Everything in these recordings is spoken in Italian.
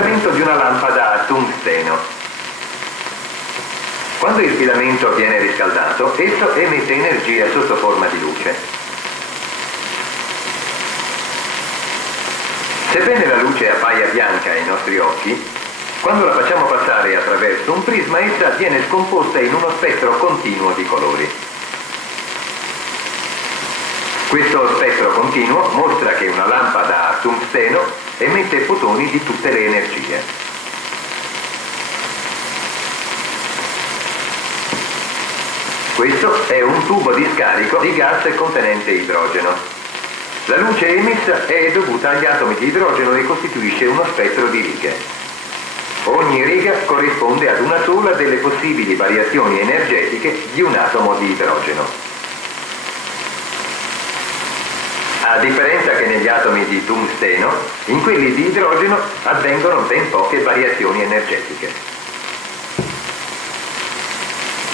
filamento di una lampada a tungsteno. Quando il filamento viene riscaldato, esso emette energia sotto forma di luce. Sebbene la luce appaia bianca ai nostri occhi, quando la facciamo passare attraverso un prisma, essa viene scomposta in uno spettro continuo di colori. Questo spettro continuo mostra che una lampada a tungsteno emette fotoni di tutte le energie. Questo è un tubo di scarico di gas contenente idrogeno. La luce emessa è dovuta agli atomi di idrogeno e costituisce uno spettro di righe. Ogni riga corrisponde ad una sola delle possibili variazioni energetiche di un atomo di idrogeno. A differenza che negli atomi di tungsteno, in quelli di idrogeno avvengono ben poche variazioni energetiche.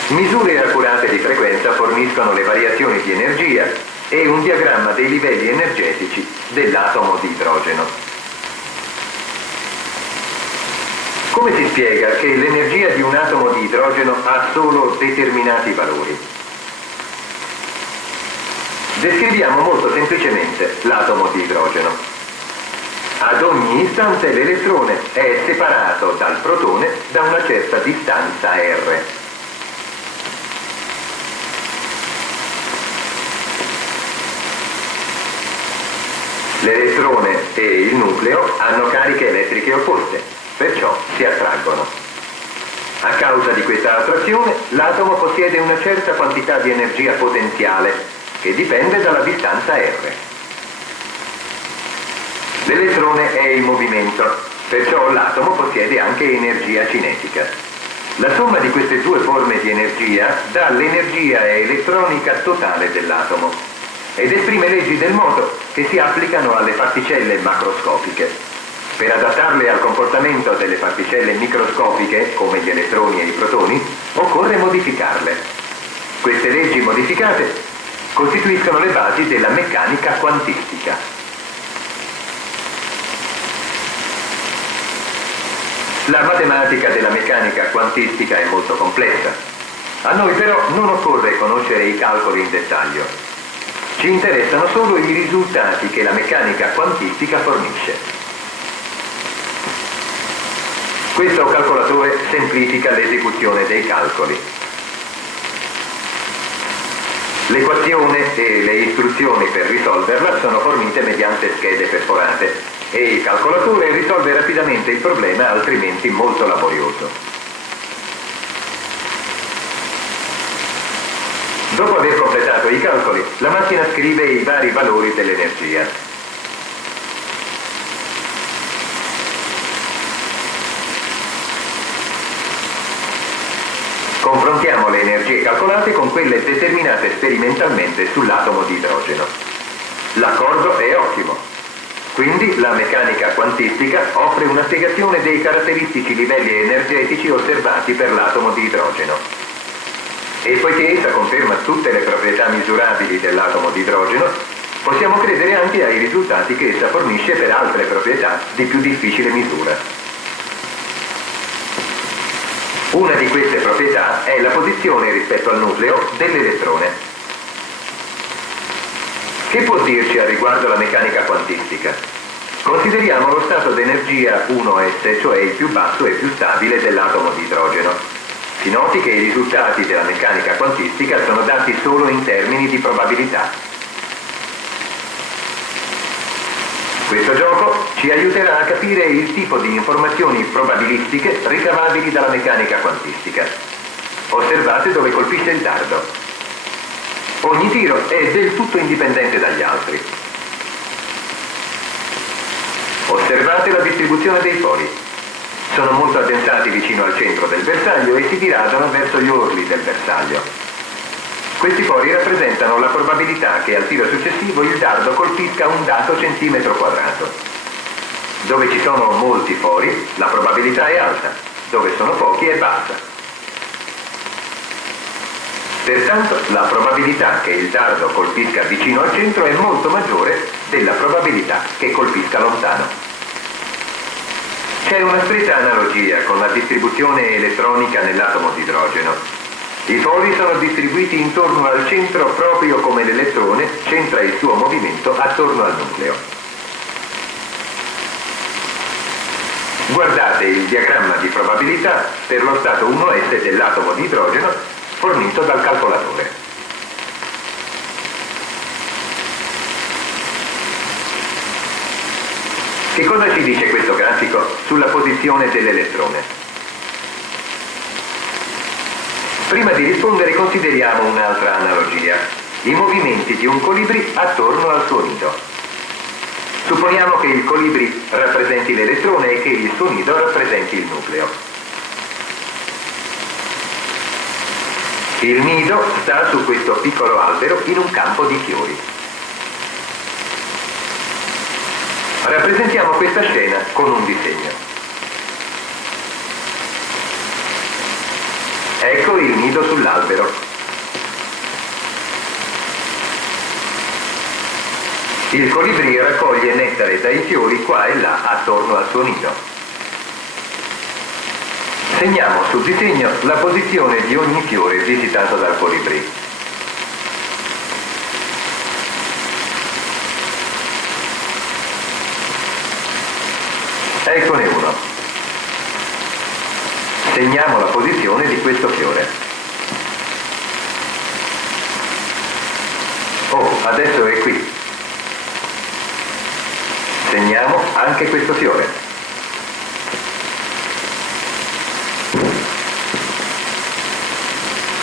Misure accurate di frequenza forniscono le variazioni di energia e un diagramma dei livelli energetici dell'atomo di idrogeno. Come si spiega che l'energia di un atomo di idrogeno ha solo determinati valori? Descriviamo molto semplicemente l'atomo di idrogeno. Ad ogni istante l'elettrone è separato dal protone da una certa distanza r. L'elettrone e il nucleo hanno cariche elettriche opposte, perciò si attraggono. A causa di questa attrazione, l'atomo possiede una certa quantità di energia potenziale, che dipende dalla distanza r. L'elettrone è in movimento, perciò l'atomo possiede anche energia cinetica. La somma di queste due forme di energia dà l'energia elettronica totale dell'atomo ed esprime leggi del moto che si applicano alle particelle macroscopiche. Per adattarle al comportamento delle particelle microscopiche, come gli elettroni e i protoni, occorre modificarle. Queste leggi modificate costituiscono le basi della meccanica quantistica. La matematica della meccanica quantistica è molto complessa. A noi però non occorre conoscere i calcoli in dettaglio. Ci interessano solo i risultati che la meccanica quantistica fornisce. Questo calcolatore semplifica l'esecuzione dei calcoli. L'equazione e le istruzioni per risolverla sono fornite mediante schede perforate e il calcolatore risolve rapidamente il problema, altrimenti molto laborioso. Dopo aver completato i calcoli, la macchina scrive i vari valori dell'energia. Confrontiamo le energie calcolate con quelle determinate sperimentalmente sull'atomo di idrogeno. L'accordo è ottimo. Quindi la meccanica quantistica offre una spiegazione dei caratteristici livelli energetici osservati per l'atomo di idrogeno. E poiché essa conferma tutte le proprietà misurabili dell'atomo di idrogeno, possiamo credere anche ai risultati che essa fornisce per altre proprietà di più difficile misura. Una di queste proprietà è la posizione rispetto al nucleo dell'elettrone. Che può dirci al riguardo la meccanica quantistica? Consideriamo lo stato d'energia 1s, cioè il più basso e più stabile dell'atomo di idrogeno. Si noti che i risultati della meccanica quantistica sono dati solo in termini di probabilità. Questo gioco ci aiuterà a capire il tipo di informazioni probabilistiche ricavabili dalla meccanica quantistica. Osservate dove colpisce il dardo. Ogni tiro è del tutto indipendente dagli altri. Osservate la distribuzione dei fori. Sono molto addensati vicino al centro del bersaglio e si diradano verso gli orli del bersaglio. Questi fori rappresentano la probabilità che al tiro successivo il dardo colpisca un dato centimetro quadrato. Dove ci sono molti fori, la probabilità è alta, dove sono pochi è bassa. Pertanto, la probabilità che il dardo colpisca vicino al centro è molto maggiore della probabilità che colpisca lontano. C'è una stretta analogia con la distribuzione elettronica nell'atomo di idrogeno. I poli sono distribuiti intorno al centro proprio come l'elettrone centra il suo movimento attorno al nucleo. Guardate il diagramma di probabilità per lo stato 1s dell'atomo di idrogeno fornito dal calcolatore. Che cosa ci dice questo grafico sulla posizione dell'elettrone? Prima di rispondere consideriamo un'altra analogia, i movimenti di un colibrì attorno al suo nido. Supponiamo che il colibrì rappresenti l'elettrone e che il suo nido rappresenti il nucleo. Il nido sta su questo piccolo albero in un campo di fiori. Rappresentiamo questa scena con un disegno. Ecco il nido sull'albero. Il colibrì raccoglie nettare dai fiori qua e là attorno al suo nido. Segniamo sul disegno la posizione di ogni fiore visitato dal colibrì. Eccone uno. Segniamo la posizione di questo fiore. Oh, adesso è qui. Segniamo anche questo fiore.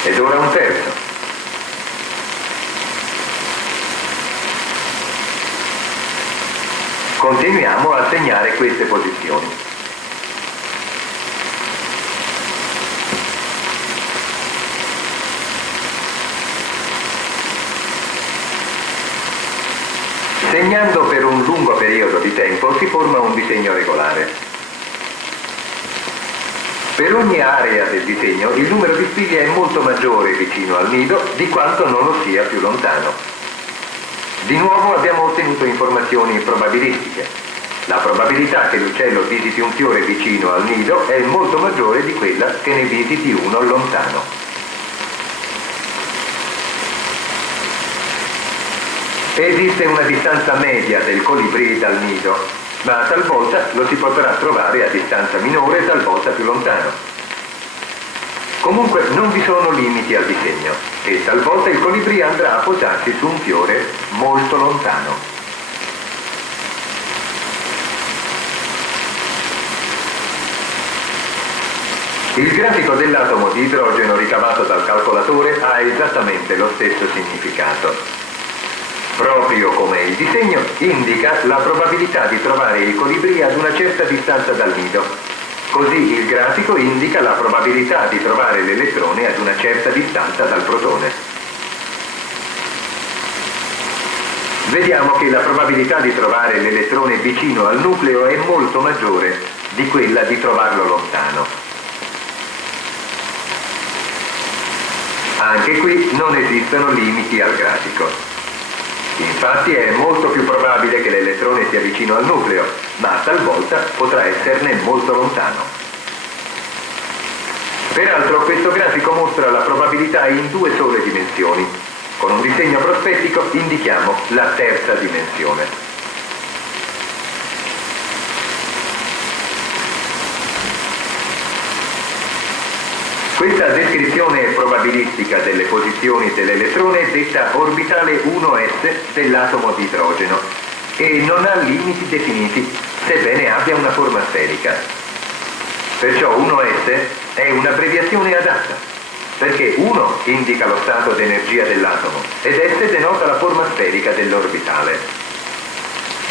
Ed ora un terzo. Continuiamo a segnare queste posizioni. Segnando per un lungo periodo di tempo si forma un disegno regolare. Per ogni area del disegno il numero di spighe è molto maggiore vicino al nido di quanto non lo sia più lontano. Di nuovo abbiamo ottenuto informazioni probabilistiche. La probabilità che l'uccello visiti un fiore vicino al nido è molto maggiore di quella che ne visiti uno lontano. Esiste una distanza media del colibrì dal nido, ma talvolta lo si potrà trovare a distanza minore, talvolta più lontano. Comunque non vi sono limiti al disegno e talvolta il colibrì andrà a posarsi su un fiore molto lontano. Il grafico dell'atomo di idrogeno ricavato dal calcolatore ha esattamente lo stesso significato. Proprio come il disegno, indica la probabilità di trovare il colibrì ad una certa distanza dal nido. Così il grafico indica la probabilità di trovare l'elettrone ad una certa distanza dal protone. Vediamo che la probabilità di trovare l'elettrone vicino al nucleo è molto maggiore di quella di trovarlo lontano. Anche qui non esistono limiti al grafico. Infatti è molto più probabile che l'elettrone sia vicino al nucleo, ma talvolta potrà esserne molto lontano. Peraltro questo grafico mostra la probabilità in due sole dimensioni. Con un disegno prospettico indichiamo la terza dimensione. Questa descrizione probabilistica delle posizioni dell'elettrone è detta orbitale 1s dell'atomo di idrogeno e non ha limiti definiti, sebbene abbia una forma sferica. Perciò 1s è un'abbreviazione adatta, perché 1 indica lo stato d'energia dell'atomo ed s denota la forma sferica dell'orbitale.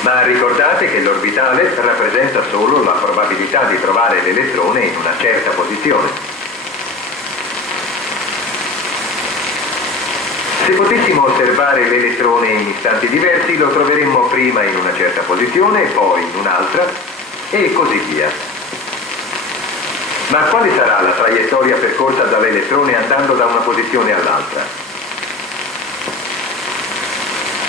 Ma ricordate che l'orbitale rappresenta solo la probabilità di trovare l'elettrone in una certa posizione. Se potessimo osservare l'elettrone in istanti diversi, lo troveremmo prima in una certa posizione, poi in un'altra, e così via. Ma quale sarà la traiettoria percorsa dall'elettrone andando da una posizione all'altra?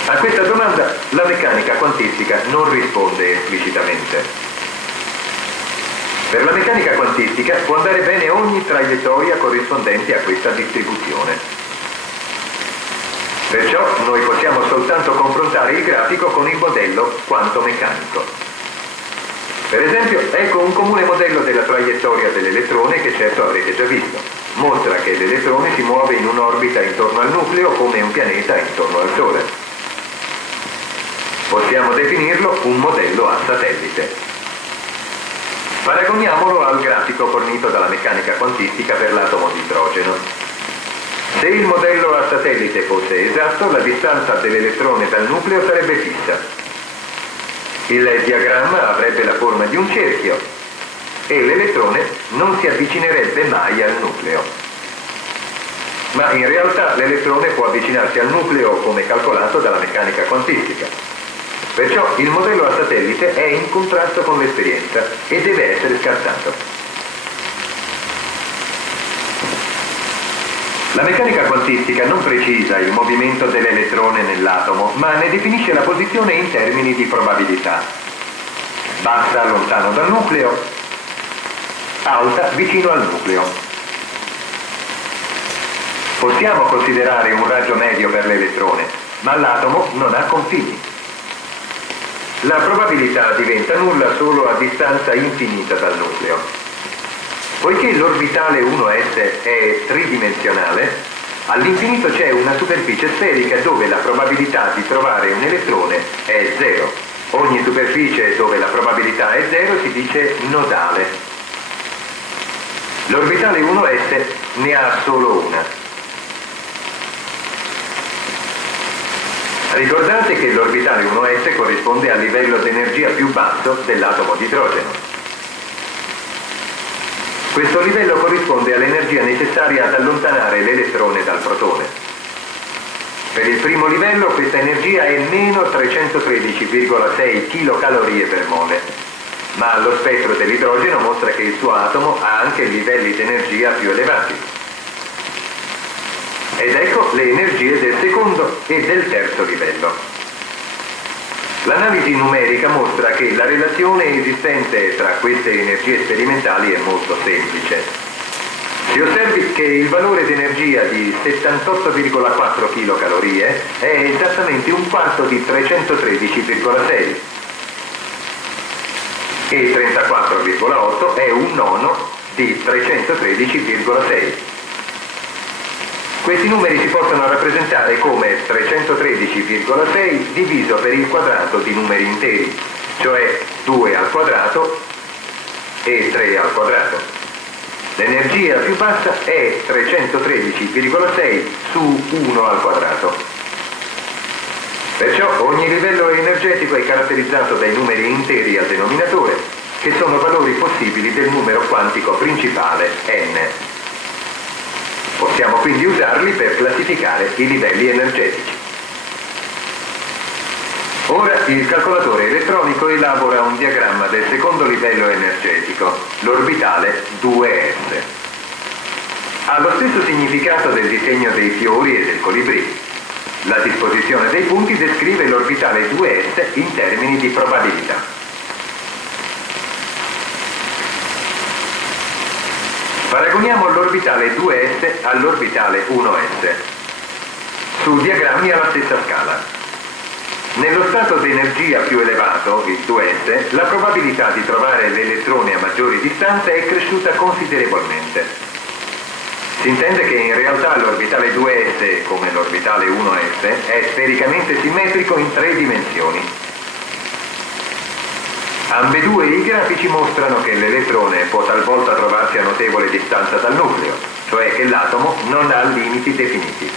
A questa domanda la meccanica quantistica non risponde esplicitamente. Per la meccanica quantistica può andare bene ogni traiettoria corrispondente a questa distribuzione. Perciò noi possiamo soltanto confrontare il grafico con il modello quantomeccanico. Per esempio, ecco un comune modello della traiettoria dell'elettrone che certo avrete già visto. Mostra che l'elettrone si muove in un'orbita intorno al nucleo come un pianeta intorno al Sole. Possiamo definirlo un modello a satellite. Paragoniamolo al grafico fornito dalla meccanica quantistica per l'atomo di idrogeno. Se il modello a satellite fosse esatto, la distanza dell'elettrone dal nucleo sarebbe fissa. Il diagramma avrebbe la forma di un cerchio e l'elettrone non si avvicinerebbe mai al nucleo. Ma in realtà l'elettrone può avvicinarsi al nucleo come calcolato dalla meccanica quantistica. Perciò il modello a satellite è in contrasto con l'esperienza e deve essere scartato. La meccanica quantistica non precisa il movimento dell'elettrone nell'atomo, ma ne definisce la posizione in termini di probabilità. Bassa lontano dal nucleo, alta vicino al nucleo. Possiamo considerare un raggio medio per l'elettrone, ma l'atomo non ha confini. La probabilità diventa nulla solo a distanza infinita dal nucleo. Poiché l'orbitale 1s è tridimensionale, all'infinito c'è una superficie sferica dove la probabilità di trovare un elettrone è 0. Ogni superficie dove la probabilità è 0 si dice nodale. L'orbitale 1s ne ha solo una. Ricordate che l'orbitale 1s corrisponde al livello di energia più basso dell'atomo di idrogeno. Questo livello corrisponde all'energia necessaria ad allontanare l'elettrone dal protone. Per il primo livello questa energia è meno 313,6 kcal per mole, ma lo spettro dell'idrogeno mostra che il suo atomo ha anche livelli di energia più elevati. Ed ecco le energie del secondo e del terzo livello. L'analisi numerica mostra che la relazione esistente tra queste energie sperimentali è molto semplice. Si osservi che il valore di energia di 78,4 kcal è esattamente un quarto di 313,6 e 34,8 è un nono di 313,6. Questi numeri si possono rappresentare come 313,6 diviso per il quadrato di numeri interi, cioè 2 al quadrato e 3 al quadrato. L'energia più bassa è 313,6 su 1 al quadrato. Perciò ogni livello energetico è caratterizzato dai numeri interi al denominatore, che sono valori possibili del numero quantico principale n. Possiamo quindi usarli per classificare i livelli energetici. Ora il calcolatore elettronico elabora un diagramma del secondo livello energetico, l'orbitale 2s. Ha lo stesso significato del disegno dei fiori e del colibrì. La disposizione dei punti descrive l'orbitale 2s in termini di probabilità. Paragoniamo l'orbitale 2s all'orbitale 1s. Su diagrammi alla stessa scala. Nello stato di energia più elevato, il 2s, la probabilità di trovare l'elettrone a maggiori distanze è cresciuta considerevolmente. Si intende che in realtà l'orbitale 2s, come l'orbitale 1s, è sfericamente simmetrico in 3 dimensioni. Ambedue i grafici mostrano che l'elettrone può talvolta trovarsi a notevole distanza dal nucleo, cioè che l'atomo non ha limiti definiti.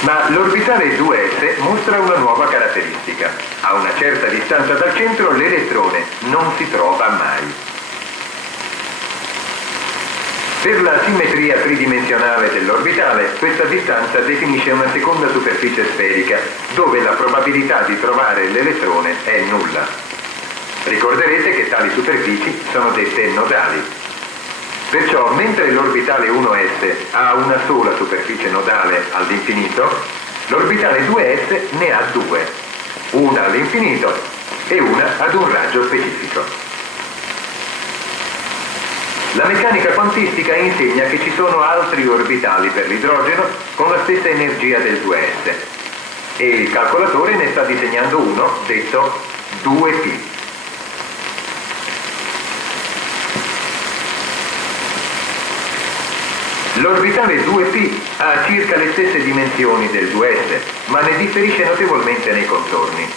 Ma l'orbitale 2s mostra una nuova caratteristica. A una certa distanza dal centro l'elettrone non si trova mai. Per la simmetria tridimensionale dell'orbitale, questa distanza definisce una seconda superficie sferica, dove la probabilità di trovare l'elettrone è nulla. Ricorderete che tali superfici sono dette nodali. Perciò, mentre l'orbitale 1s ha una sola superficie nodale all'infinito, l'orbitale 2s ne ha due, una all'infinito e una ad un raggio specifico. La meccanica quantistica insegna che ci sono altri orbitali per l'idrogeno con la stessa energia del 2s e il calcolatore ne sta disegnando uno detto 2p. L'orbitale 2p ha circa le stesse dimensioni del 2s, ma ne differisce notevolmente nei contorni.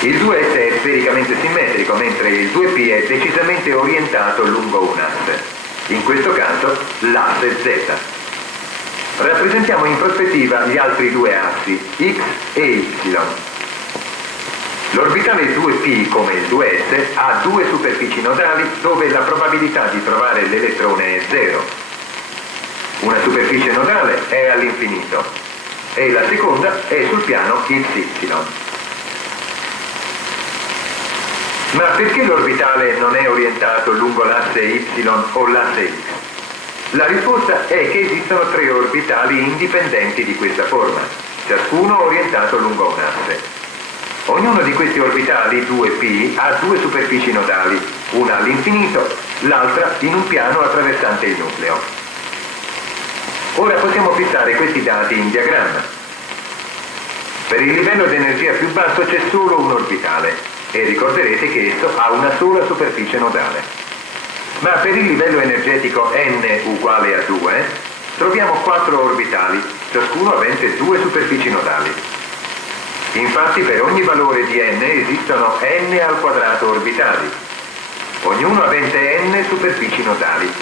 Il 2s è sfericamente simmetrico, mentre il 2p è decisamente orientato lungo un asse, in questo caso l'asse z. Rappresentiamo in prospettiva gli altri due assi, x e y. L'orbitale 2p, come il 2s, ha due superfici nodali dove la probabilità di trovare l'elettrone è 0. Una superficie nodale è all'infinito e la seconda è sul piano y. Ma perché l'orbitale non è orientato lungo l'asse y o l'asse x? La risposta è che esistono tre orbitali indipendenti di questa forma, ciascuno orientato lungo un asse. Ognuno di questi orbitali, 2p, ha due superfici nodali, una all'infinito, l'altra in un piano attraversante il nucleo. Ora possiamo fissare questi dati in diagramma. Per il livello di energia più basso c'è solo un orbitale e ricorderete che esso ha una sola superficie nodale. Ma per il livello energetico n uguale a 2 troviamo 4 orbitali, ciascuno avente due superfici nodali. Infatti per ogni valore di n esistono n al quadrato orbitali, ognuno avente n superfici nodali.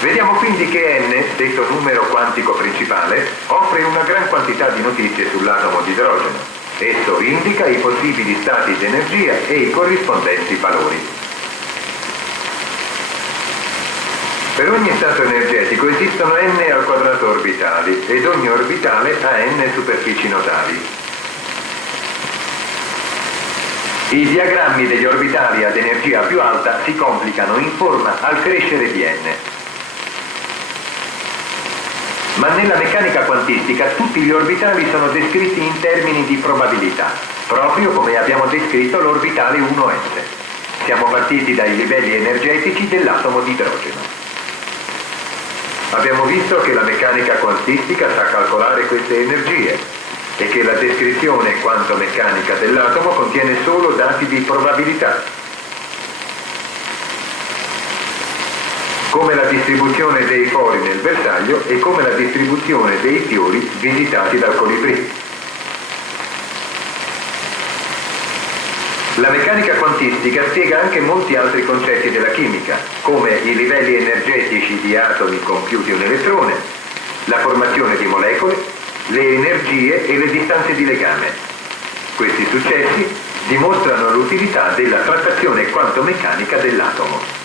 Vediamo quindi che n, detto numero quantico principale, offre una gran quantità di notizie sull'atomo di idrogeno. Esso indica i possibili stati di energia e i corrispondenti valori. Per ogni stato energetico esistono n al quadrato orbitali ed ogni orbitale ha n superfici nodali. I diagrammi degli orbitali ad energia più alta si complicano in forma al crescere di n. Ma nella meccanica quantistica tutti gli orbitali sono descritti in termini di probabilità, proprio come abbiamo descritto l'orbitale 1s. Siamo partiti dai livelli energetici dell'atomo di idrogeno. Abbiamo visto che la meccanica quantistica sa calcolare queste energie e che la descrizione quanto-meccanica dell'atomo contiene solo dati di probabilità, come la distribuzione dei fori nel bersaglio e come la distribuzione dei fiori visitati dal colibrì. La meccanica quantistica spiega anche molti altri concetti della chimica, come i livelli energetici di atomi con più di un elettrone, la formazione di molecole, le energie e le distanze di legame. Questi successi dimostrano l'utilità della trattazione quantomeccanica dell'atomo.